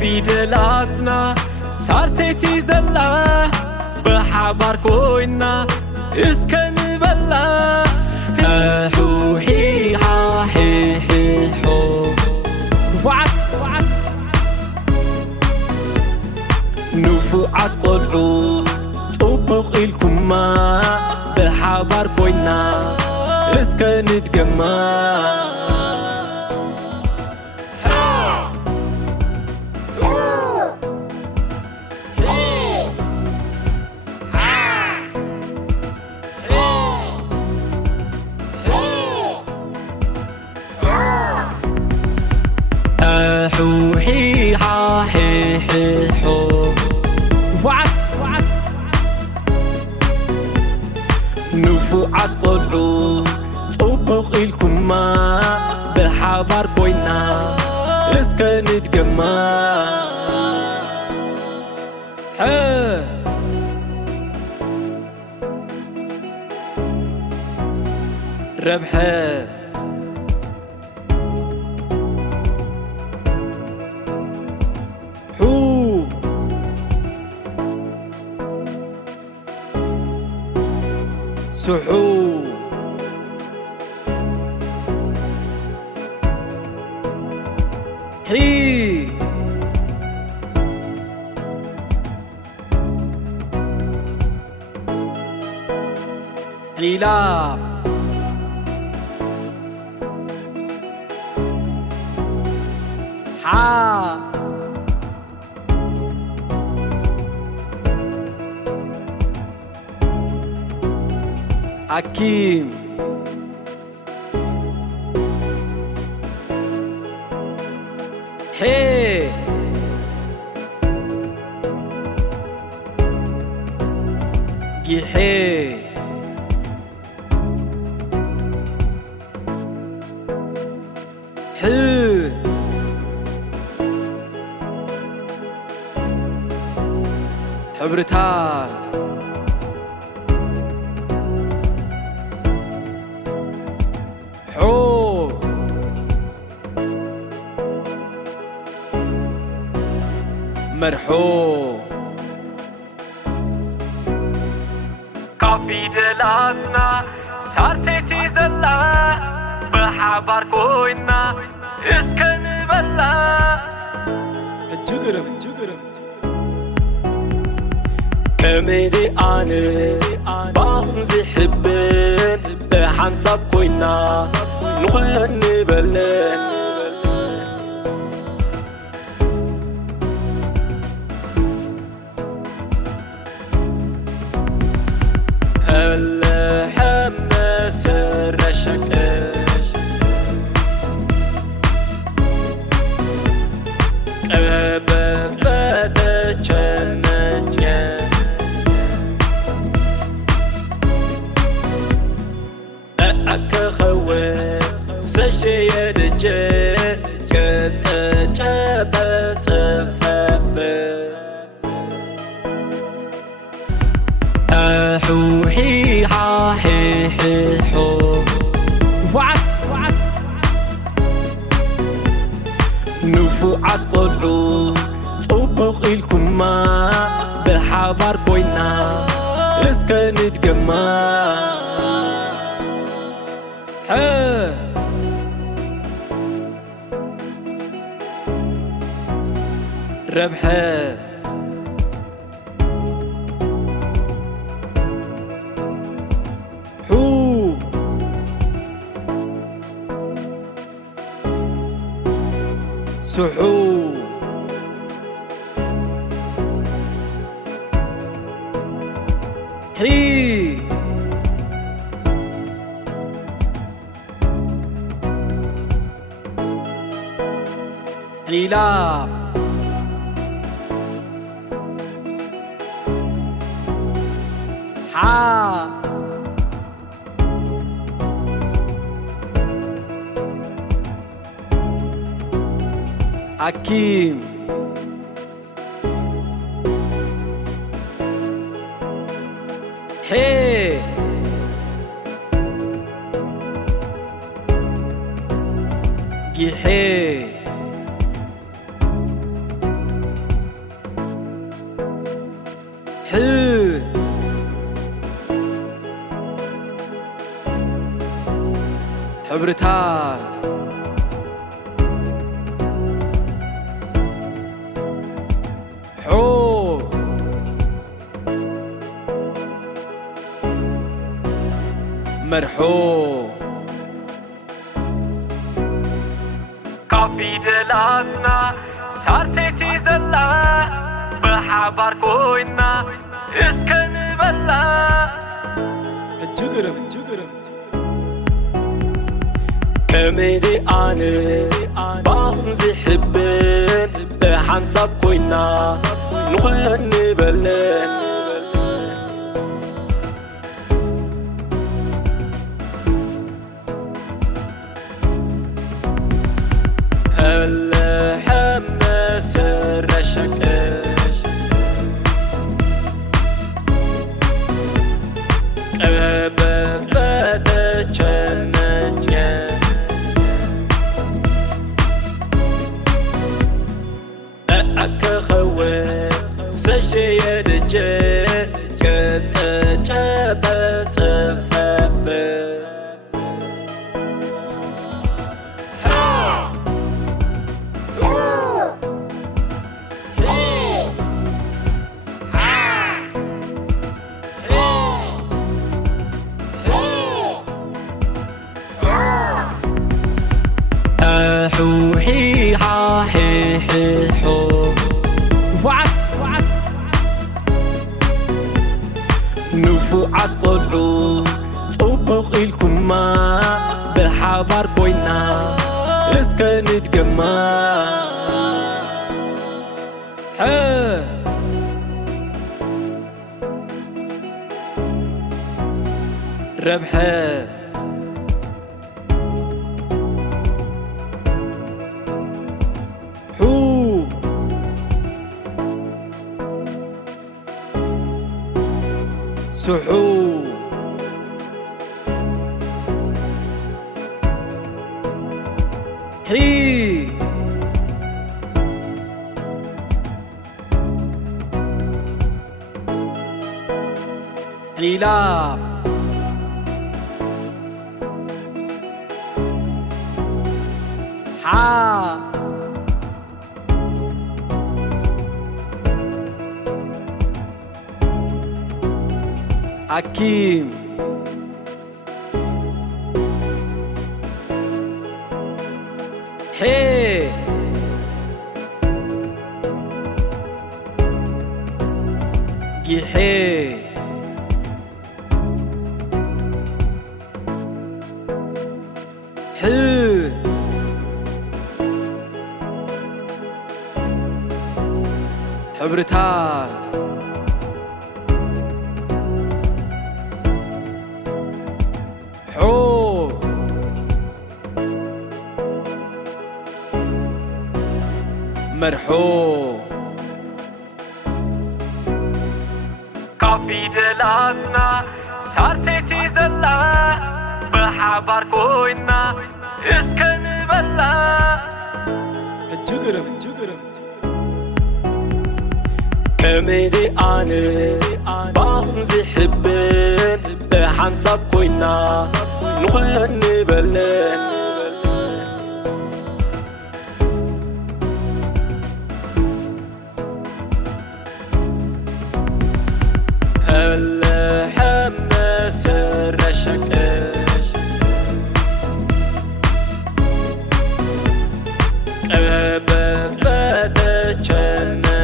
كفيدلاتنا سارسيتي زلا بحبار كوينا اسكن بلا حو حي ها حي حي حو وعد نفوعات قلعو صبق إلكم ما بحبار كوينا اسكن تجمع حوحي ها حي حي حو وعد نفوعات قلعو صبق إلكم ما بحبار كوينا اسكن تجمع ربحه حو سحو حي حليلاب حا حكيم حي جحي حي حبرتات حو مرحو كافيدلاتنا سارسيتي زلا بحبار كوينا اسكن بلا جقرم كميدي أنا بامزي حبين بحنصب كوينا نخلني بلين هلا حمس الرشاش أبا فادا جنجان أكخوي سجي دجان كنت جابت فافي حوحي ها حي حي حو وعد نفوعات قلعو صبق إلكم ما بحبار كوينا اسكن تجمع ربحه حو سحو حي حليلاب حا حكيم حي جحي حبرتات حو مرحو كافي دلاتنا سارسيتي زلا بحبار كوينا اسكن بلا الجقرم كميدي أنا بامزي حبين بحنساب كوينا نخلني بلين هلا حمس الرشاش أبا فاتا جنة أكخوي سجي دجي كنت جابت فافي حوحي حاحي حو وعد نفوعات قلعو صبق إلكم ما بحبار كوينا اسكن نتجمع ربحه حو سحو حي حيلاب حا حكيم حي جحي حي حبرتات حو مرحو كافي دلاتنا سارسيتي زلا بحبار كوينا اسكن بلا الجقرم كميدي أنا بامزي حبين بحنساب كوينا نخلني بلين هلا حمس الرشاش أبا فاتا جنة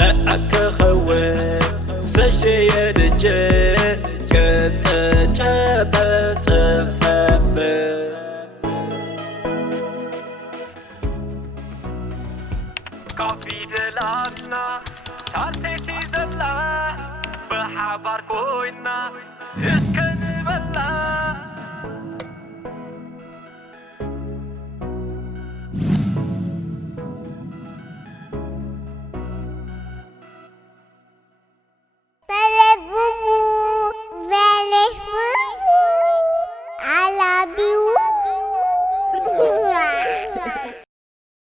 أكخوي سجي دجي كنت جابت فافي كافي دلاتنا سارسيتي زلا بحبار كوينا اسكن